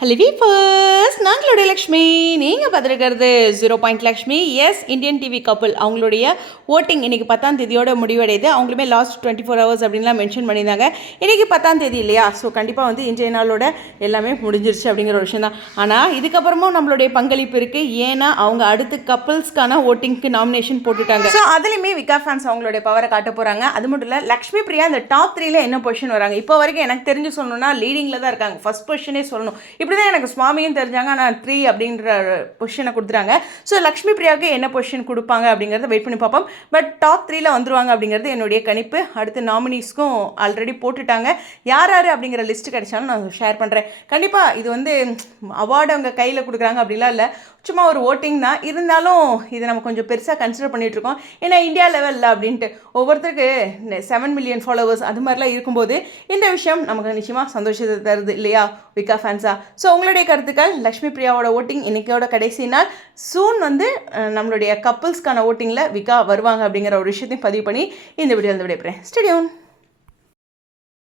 Hello வீஃபர்ஸ், நாங்களுடைய லக்ஷ்மி. நீங்கள் பார்த்துருக்கிறது 0 Lakshmi. Yes, Indian TV couple அவங்களுடைய ஓட்டிங் இன்றைக்கி 10ஆம் தேதியோட முடிவடையுது. அவங்களுமே லாஸ்ட் 24 hours அப்படின்லாம் மென்ஷன் பண்ணியிருந்தாங்க. இன்றைக்கி 10ஆம் தேதி இல்லையா? ஸோ கண்டிப்பாக வந்து இன்றைய நாளோட எல்லாமே முடிஞ்சிருச்சு அப்படிங்கிற ஒரு விஷயம் தான். ஆனால் இதுக்கப்புறமும் நம்மளுடைய பங்களிப்பு இருக்குது. ஏன்னா அவங்க அடுத்து கப்புள்ஸ்க்கான ஓட்டிங்க்கு நாமினேஷன் போட்டுட்டாங்க. ஸோ அதுலேயுமே விகா ஃபேன்ஸ் அவங்களுடைய பவரை காட்ட போகிறாங்க. அது மட்டும் இல்லை, லக்ஷ்மி பிரியா இந்த டாப் 3ல என்ன பொசிஷன் வராங்க? இப்போ வரைக்கும் எனக்கு தெரிஞ்சு சொல்லணும்னா லீடிங்கில் தான் இருக்காங்க. ஃபர்ஸ்ட் பொசிஷனே சொல்லணும். இப்படி தான் எனக்கு சுவாமியும் தெரிஞ்சாங்க. ஆனால் 3 அப்படின்ற பொசிஷனை கொடுத்துட்டாங்க. ஸோ லக்ஷ்மி பிரியாவுக்கு என்ன பொசிஷன் கொடுப்பாங்க அப்படிங்கிறத வெயிட் பண்ணி பார்ப்போம். பட் டாப் 3ல வந்துருவாங்க அப்படிங்கிறது என்னுடைய கணிப்பு. அடுத்து நாமினிஸ்க்கும் ஆல்ரெடி போட்டுட்டாங்க. யார் யார் அப்படிங்கிற லிஸ்ட்டு கிடைச்சாலும் நான் ஷேர் பண்ணுறேன். கண்டிப்பாக இது வந்து அவார்டு அவங்க கையில் கொடுக்குறாங்க அப்படிலாம் இல்லை, சும்மா ஒரு ஓட்டிங் தான். இருந்தாலும் இதை நம்ம கொஞ்சம் பெருசாக கன்சிடர் பண்ணிகிட்ருக்கோம். ஏன்னா இந்தியா லெவலில் அப்படின்ட்டு ஒவ்வொருத்தருக்கு 7 மில்லியன் ஃபாலோவர்ஸ் அது மாதிரிலாம் இருக்கும்போது இந்த விஷயம் நமக்கு நிச்சயமாக சந்தோஷத்தை தருது இல்லையா விகா ஃபேன்ஸா? ஸோ உங்களுடைய கருத்துக்கள். லக்ஷ்மி பிரியாவோட ஓட்டிங் இன்றைக்கியோட கடைசி நாள். சூன் வந்து நம்மளுடைய கப்புள்ஸ்க்கான ஓட்டிங்கில் விகா வருவாங்க அப்படிங்கிற ஒரு விஷயத்தையும் பதிவு பண்ணி இந்த வீடியோவில் விடைபெறேன். ஸ்டேடியோன்.